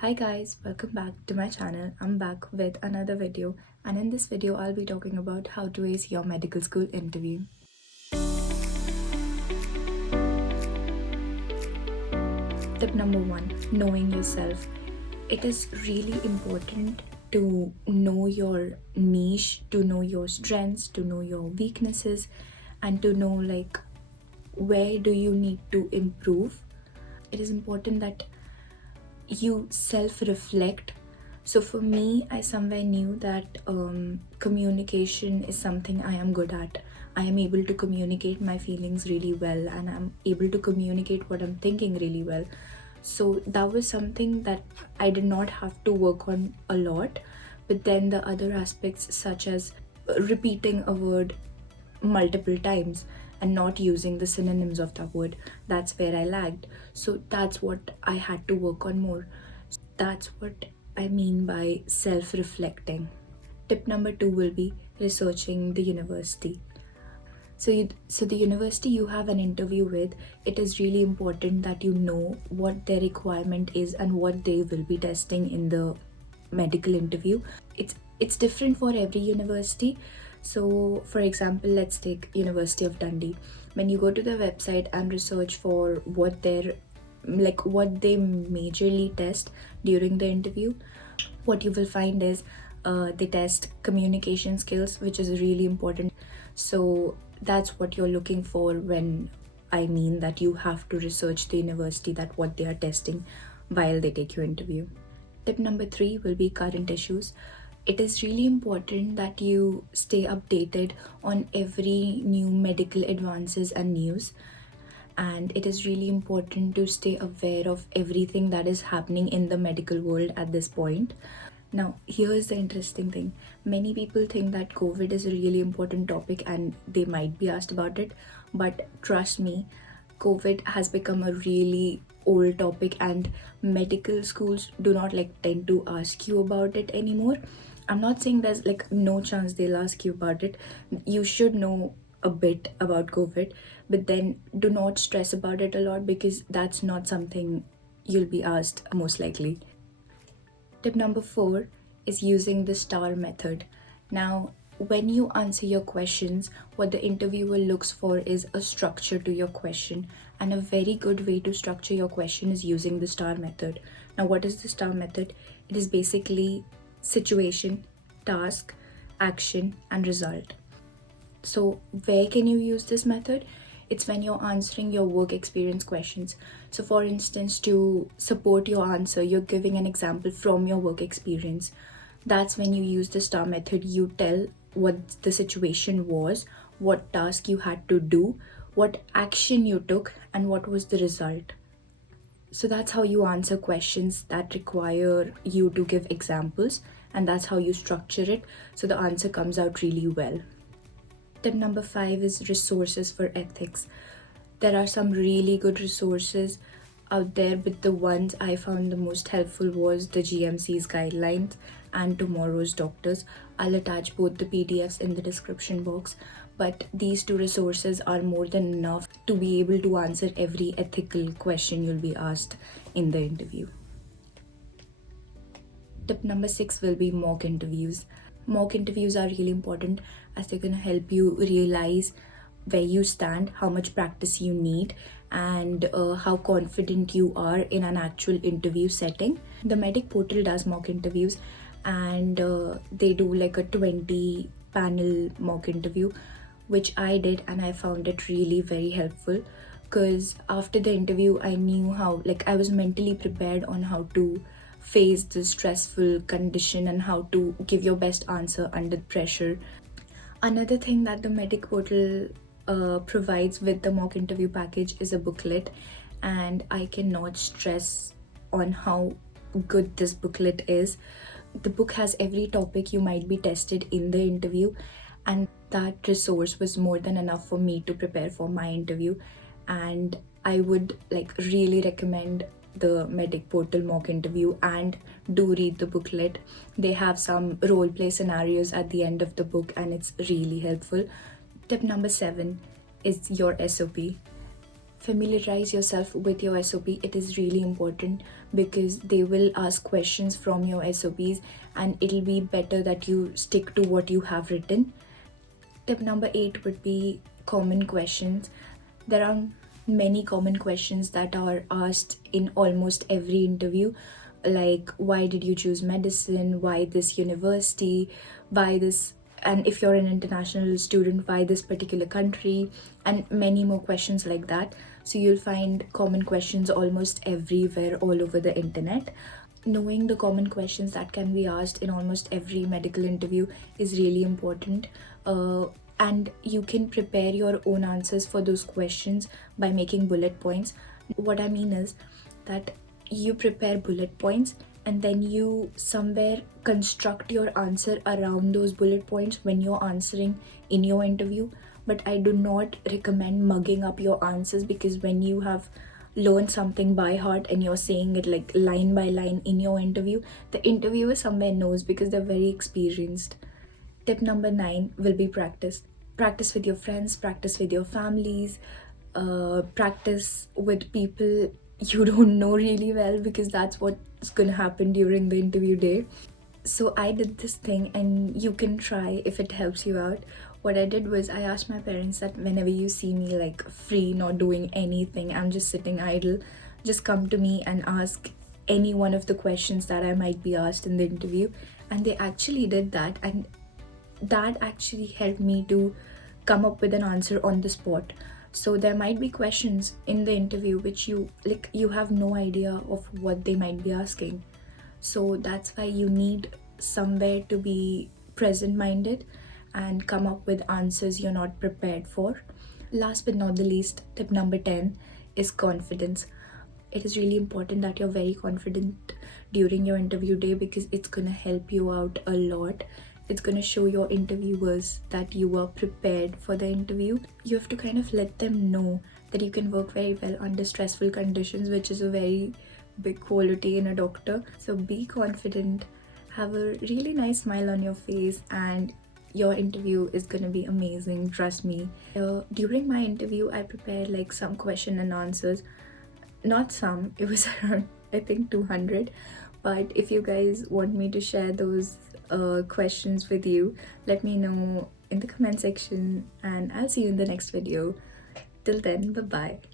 Hi guys, welcome back to my channel. I'm back with another video, and in this video I'll be talking about how to ace your medical school interview. Tip number 1, knowing yourself. It is really important to know your niche, to know your strengths, to know your weaknesses, and to know where do you need to improve. It is important that you self reflect. So for me, I somewhere knew that communication is something I am good at. I am able to communicate my feelings really well, and I'm able to communicate what I'm thinking really well. So that was something that I did not have to work on a lot. But then the other aspects, such as repeating a word multiple times and not using the synonyms of that word, that's where I lagged. So that's what I had to work on more. That's what I mean by self reflecting. Tip number 2 will be researching the university. So the university you have an interview with, it is really important that you know what their requirement is and what they will be testing in the medical interview. It's different for every university. So for example, let's take University of Dundee. When you go to the website and research for what what they majorly test during the interview, what you will find is they test communication skills, which is really important. So that's what you're looking for when I mean that you have to research the university, that what they are testing while they take your interview. Tip number 3 will be current issues. It is really important that you stay updated on every new medical advances and news, and it is really important to stay aware of everything that is happening in the medical world at this point. Now, here's the interesting thing. Many people think that COVID is a really important topic and they might be asked about it, but trust me, COVID has become a really old topic and medical schools do not tend to ask you about it anymore. I'm not saying there's no chance they'll ask you about it. You should know a bit about COVID, but then do not stress about it a lot because that's not something you'll be asked most likely. Tip number 4 is using the STAR method. Now, when you answer your questions, what the interviewer looks for is a structure to your question, and a very good way to structure your question is using the STAR method. Now, what is the STAR method? It is basically situation, task, action, and result. So, where can you use this method? It's when you're answering your work experience questions. So, for instance, to support your answer, you're giving an example from your work experience. That's when you use the STAR method. You tell what the situation was, what task you had to do, what action you took, and what was the result. So that's how you answer questions that require you to give examples, and that's how you structure it so the answer comes out really well. Tip number 5 is resources for ethics. There are some really good resources out there, but the ones I found the most helpful was the GMC's guidelines and Tomorrow's Doctors. I'll attach both the PDFs in the description box, but these two resources are more than enough to be able to answer every ethical question you'll be asked in the interview. Tip number 6 will be mock interviews. Mock interviews are really important as they're going to help you realize where you stand, how much practice you need, and how confident you are in an actual interview setting. The Medic portal does mock interviews, and they do like a 20 panel mock interview, which I did, and I found it really very helpful because after the interview, I knew how, I was mentally prepared on how to face the stressful condition and how to give your best answer under pressure. Another thing that the Medic portal provides with the mock interview package is a booklet, and I cannot stress on how good this booklet is. The book has every topic you might be tested in the interview, and that resource was more than enough for me to prepare for my interview. And I would really recommend the Medic portal mock interview, and do read the booklet. They have some role play scenarios at the end of the book, and it's really helpful. Tip number 7 is your SOP. familiarize yourself with your SOP. It is really important because they will ask questions from your SOPs, and it'll be better that you stick to what you have written. Tip number 8 would be common questions. There are many common questions that are asked in almost every interview, like why did you choose medicine, why this university, why this, and if you're an international student, why this particular country, and many more questions like that. So you'll find common questions almost everywhere all over the internet. Knowing the common questions that can be asked in almost every medical interview is really important. And you can prepare your own answers for those questions by making bullet points. What I mean is that you prepare bullet points and then you somewhere construct your answer around those bullet points when you're answering in your interview. But I do not recommend mugging up your answers, because when you have learned something by heart and you're saying it like line by line in your interview, the interviewer somewhere knows because they're very experienced. Tip number 9 will be practice. Practice with your friends, practice with your families, practice with people you don't know really well, because that's what's gonna happen during the interview day. So I did this thing, and you can try if it helps you out. What I did was I asked my parents that whenever you see me like free, not doing anything, I'm just sitting idle, just come to me and ask any one of the questions that I might be asked in the interview. And they actually did that, and that actually helped me to come up with an answer on the spot. So there might be questions in the interview which you have no idea of what they might be asking. So that's why you need somewhere to be present minded and come up with answers you're not prepared for. Last but not the least, tip number 10 is confidence. It is really important that you're very confident during your interview day, because it's going to help you out a lot. It's going to show your interviewers that you are prepared for the interview. You have to kind of let them know that you can work very well under stressful conditions, which is a very big quality in a doctor. So be confident, have a really nice smile on your face, and your interview is gonna be amazing, trust me. During my interview, I prepared like some question and answers. Not some, it was around I think 200. But if you guys want me to share those questions with you, let me know in the comment section, and I'll see you in the next video. Till then, bye bye.